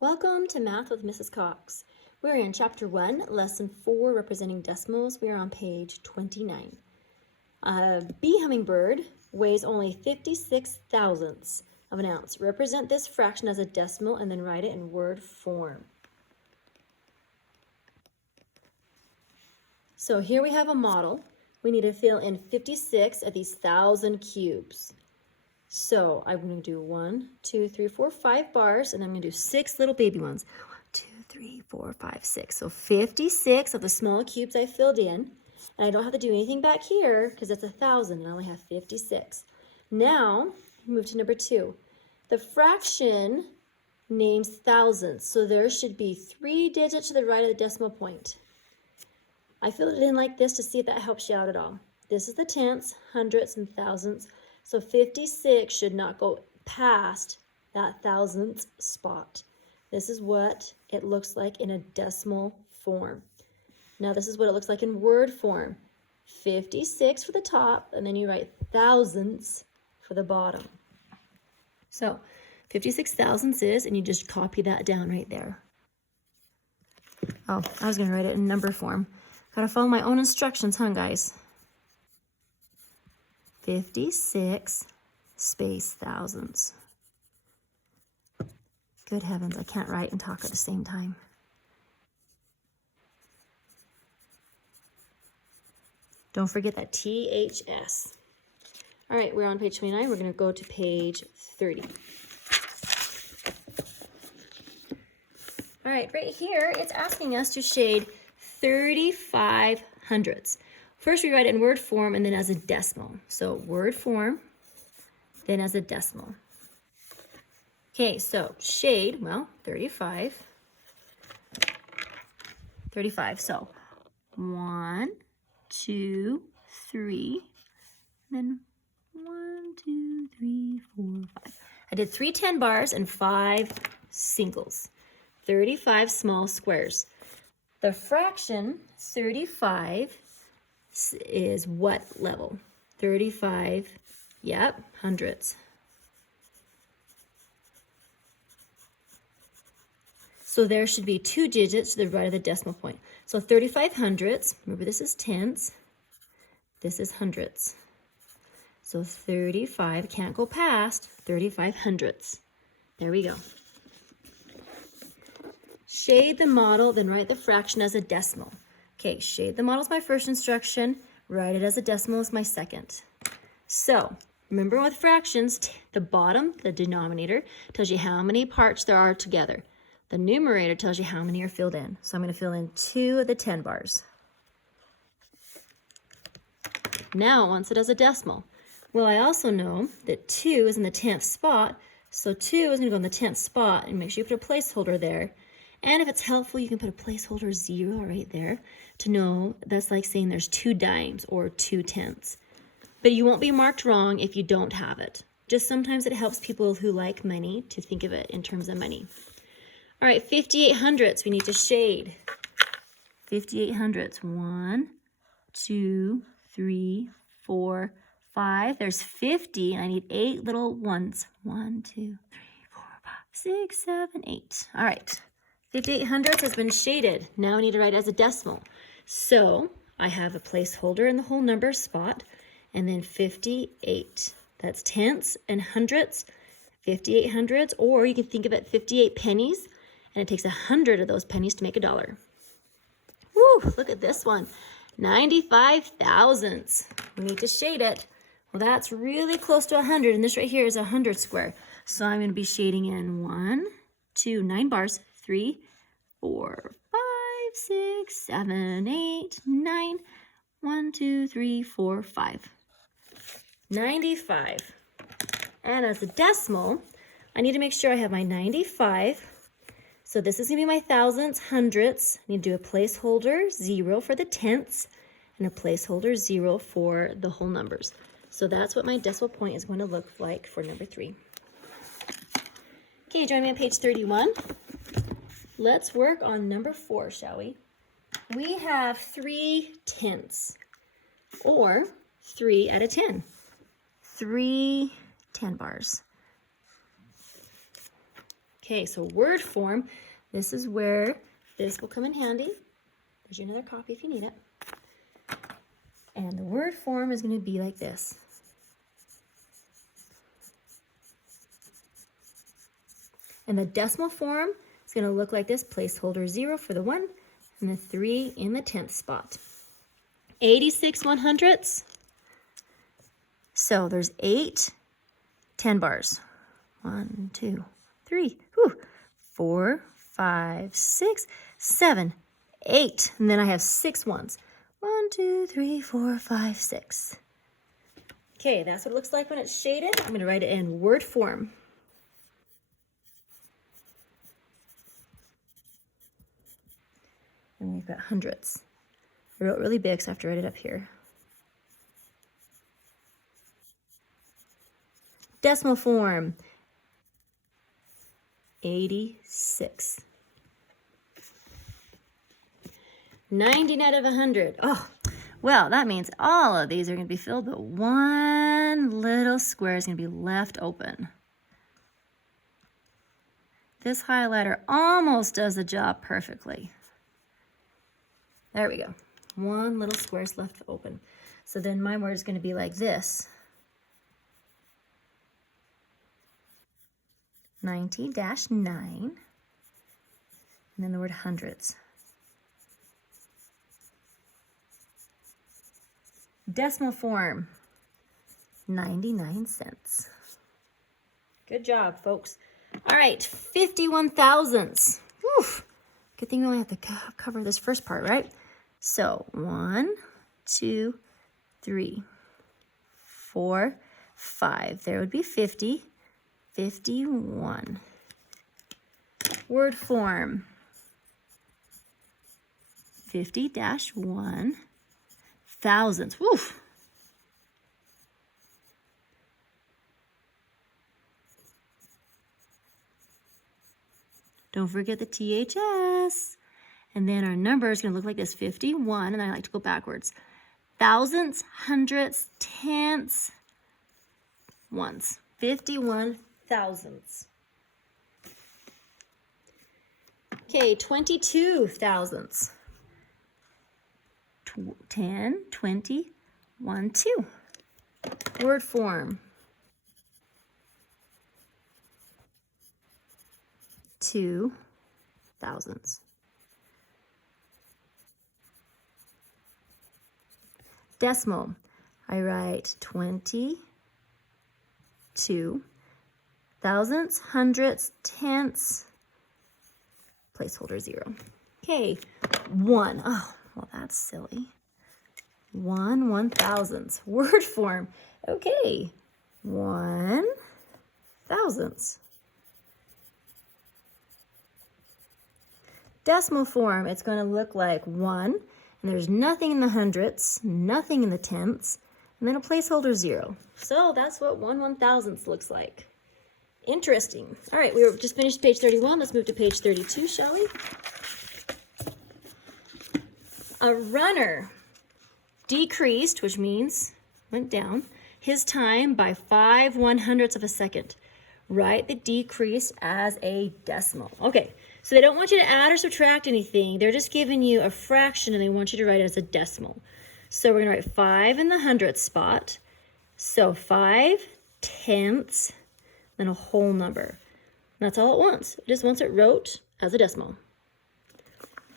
Welcome to Math with Mrs. Cox. We're in Chapter 1, Lesson 4, Representing Decimals. We are on page 29. A bee hummingbird weighs only 56 thousandths of an ounce. Represent this fraction as a decimal and then write it in word form. So here we have a model. We need to fill in 56 of these 1,000 cubes. So I'm going to do 1, 2, 3, 4, 5 bars, and I'm going to do 6 little baby ones. 1, 2, 3, 4, 5, 6. So 56 of the small cubes I filled in. And I don't have to do anything back here because it's 1,000 and I only have 56. Now, move to number 2. The fraction names thousandths, so there should be 3 digits to the right of the decimal point. I filled it in like this to see if that helps you out at all. This is the tenths, hundredths, and thousandths. So 56 should not go past that thousandth spot. This is what it looks like in a decimal form. Now this is what it looks like in word form. 56 for the top, and then you write thousandths for the bottom. So 56 thousandths is, and you just copy that down right there. Oh, I was going to write it in number form. Gotta follow my own instructions, huh, guys? 56 space thousandths. Good heavens, I can't write and talk at the same time. Don't forget that THS. All right, we're on page 29. We're going to go to page 30. All right, right here, it's asking us to shade 35 hundredths. First, we write it in word form and then as a decimal. So word form, then as a decimal. Okay, so shade, well, 35. So 1, 2, 3, then 1, 2, 3, 4, 5. I did 3 10 bars and 5 singles. 35 small squares. The fraction 35 is what level? 35, yep, hundredths. So there should be 2 digits to the right of the decimal point. So 35 hundredths, remember this is tenths, this is hundredths. So 35 can't go past 35 hundredths. There we go. Shade the model, then write the fraction as a decimal. Okay, shade the model is my first instruction. Write it as a decimal is my second. So, remember with fractions, the bottom, the denominator, tells you how many parts there are together. The numerator tells you how many are filled in. So I'm going to fill in 2 of the 10 bars. Now, once it as a decimal. Well, I also know that 2 is in the 10th spot, so 2 is going to go in the 10th spot, and make sure you put a placeholder there. And if it's helpful, you can put a placeholder 0 right there to know that's like saying there's 2 dimes or 2 tenths. But you won't be marked wrong if you don't have it. Just sometimes it helps people who like money to think of it in terms of money. All right, 58 hundredths, we need to shade. 58 hundredths, 1, 2, 3, 4, 5. There's 50, and I need 8 little ones. 1, 2, 3, 4, 5, 6, 7, 8. All right. 58 hundredths has been shaded. Now I need to write it as a decimal. So I have a placeholder in the whole number spot, and then 58. That's tenths and hundredths, 58 hundredths, or you can think of it 58 pennies, and it takes 100 of those pennies to make $1. Woo, look at this one. 95 thousandths. We need to shade it. Well, that's really close to 100, and this right here is 100 square. So I'm going to be shading in 1, 2, 9 bars, 3, 4, 5, 6, 7, 8, 9. 1, 2, 3, 4, 5. 95. And as a decimal, I need to make sure I have my 95. So this is going to be my thousandths, hundredths. I need to do a placeholder 0 for the tenths and a placeholder 0 for the whole numbers. So that's what my decimal point is going to look like for number 3. Okay, join me on page 31. Let's work on number 4, shall we? We have 3 tenths, or 3 out of 10. 3 10 bars. Okay, so word form, this is where this will come in handy. There's your another copy if you need it. And the word form is going to be like this. And the decimal form is going to look like this, placeholder 0 for the 1 and the 3 in the 10th spot. 86 100ths. So there's 8 10 bars. 1, 2, 3, 4, 5, 6, 7, 8. And then I have 6 ones. 1, 2, 3, 4, 5, 6. Okay, that's what it looks like when it's shaded. I'm going to write it in word form. And we've got hundredths. I wrote really big, so I have to write it up here. Decimal form, 86. 99 out of 100. Oh, well, that means all of these are going to be filled, but one little square is going to be left open. This highlighter almost does the job perfectly. There we go. One little square is left open. So then my word is going to be like this. 90-9, and then the word hundredths. Decimal form, 99 cents. Good job, folks. All right, 51 thousandths. Whew. Good thing we only have to cover this first part, right? So 1, 2, 3, 4, 5. There would be 50. 51. Word form, 50-1 thousandths. Woof. Don't forget the THS. And then our number is going to look like this, 51, and I like to go backwards. Thousandths, hundredths, tenths, ones. 51 thousandths. Okay, 22 thousandths. 10, 20, 1, 2. Word form. 2 thousandths. Decimal. I write 22. Thousandths, hundredths, tenths, placeholder 0. Okay, 1. Oh, well, that's silly. 1 thousandths. Word form. Okay, 1 thousandths. Decimal form, it's going to look like 1, and there's nothing in the hundredths, nothing in the tenths, and then a placeholder 0. So that's what 1 1,000ths looks like. Interesting. All right, we just finished page 31. Let's move to page 32, shall we? A runner decreased, which means went down, his time by 5 100ths of a second. Write the decrease as a decimal. Okay, so they don't want you to add or subtract anything. They're just giving you a fraction, and they want you to write it as a decimal. So we're going to write 5 in the hundredth spot. So 5 tenths, then a whole number. And that's all it wants. It just wants it wrote as a decimal.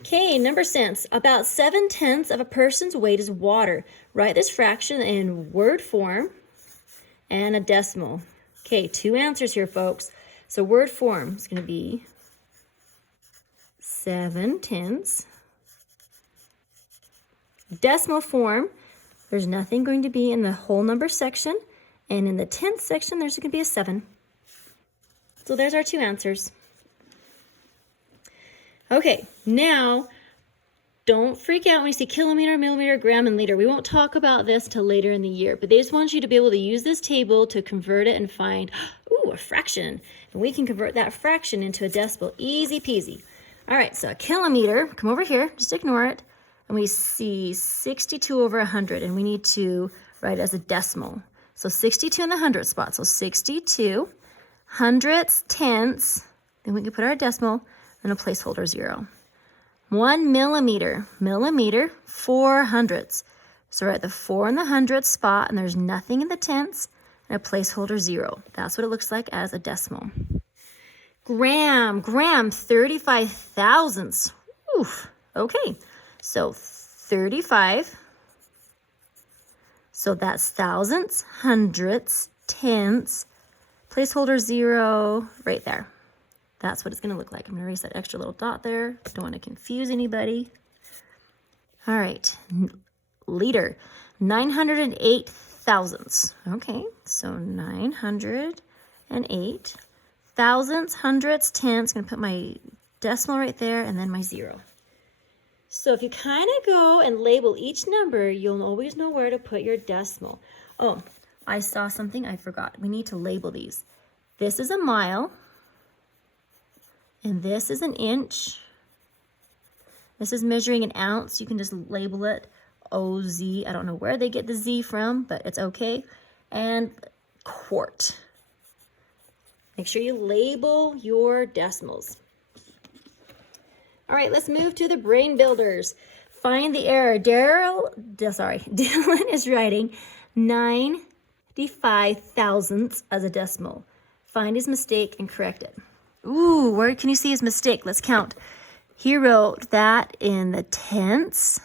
Okay, number sense. About 7/10 of a person's weight is water. Write this fraction in word form and a decimal. Okay, 2 answers here, folks. So word form is going to be 7/10. Decimal form, there's nothing going to be in the whole number section. And in the 10th section, there's going to be a 7. So there's our 2 answers. Okay, now don't freak out when you see kilometer, millimeter, gram, and liter. We won't talk about this till later in the year, but they just want you to be able to use this table to convert it and find, ooh, a fraction. And we can convert that fraction into a decimal, easy peasy. All right, so a kilometer, come over here, just ignore it. And we see 62 over 100, and we need to write it as a decimal. So 62 in the hundredth spot, so 62. Hundredths, tenths, Then we can put our decimal and a placeholder 0. 1 millimeter, millimeter, 4 hundredths. So we're at the 4 in the hundredths spot, and there's nothing in the tenths, and a placeholder 0. That's what it looks like as a decimal. Gram, gram, 35 thousandths. Oof, okay. So 35, so that's thousandths, hundredths, tenths, placeholder 0 right there. That's what it's going to look like. I'm going to erase that extra little dot there. Don't want to confuse anybody. All right, liter, 908 thousandths. Okay, so 908 thousandths, hundredths, tenths. I'm going to put my decimal right there and then my 0. So if you kind of go and label each number, you'll always know where to put your decimal. Oh, I saw something I forgot. We need to label these. This is a mile. And this is an inch. This is measuring an ounce. You can just label it OZ. I don't know where they get the Z from, but it's okay. And quart. Make sure you label your decimals. All right, let's move to the brain builders. Find the error. Dylan is writing 95 thousandths as a decimal. Find his mistake and correct it. Ooh, where can you see his mistake? Let's count. He wrote that in the tenths,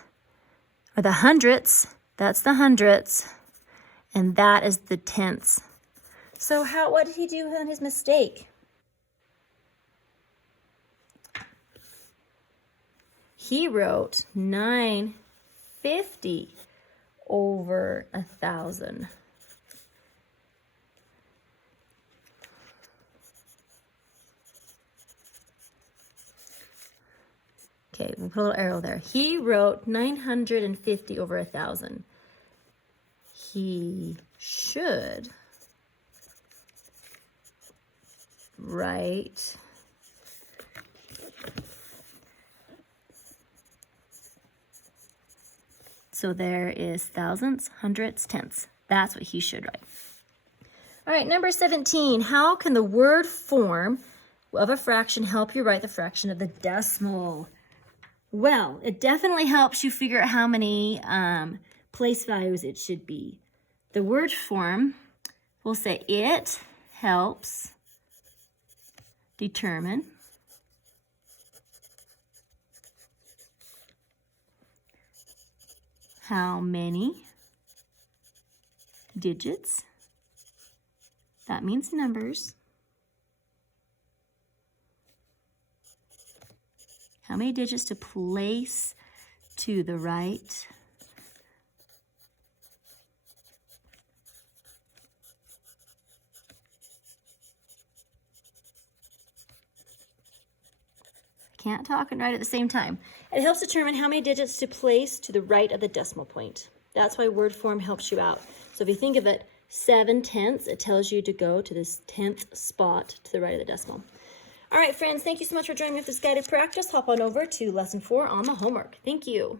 or the hundredths. That's the hundredths, and that is the tenths. So what did he do on his mistake? He wrote 950 over 1,000. Okay, we'll put a little arrow there. He wrote 950 over 1,000. He should write so there is thousandths, hundredths, tenths. That's what he should write. All right, number 17. How can the word form of a fraction help you write the fraction of the decimal? Well, it definitely helps you figure out how many place values it should be. The word form, we'll say it helps determine how many digits, that means numbers, how many digits to place to the right can't talk and write at the same time. It helps determine how many digits to place to the right of the decimal point. That's why word form helps you out. So if you think of it, 7/10, it tells you to go to this 10th spot to the right of the decimal. All right, friends, thank you so much for joining me for this guided practice. Hop on over to lesson 4 on the homework. Thank you.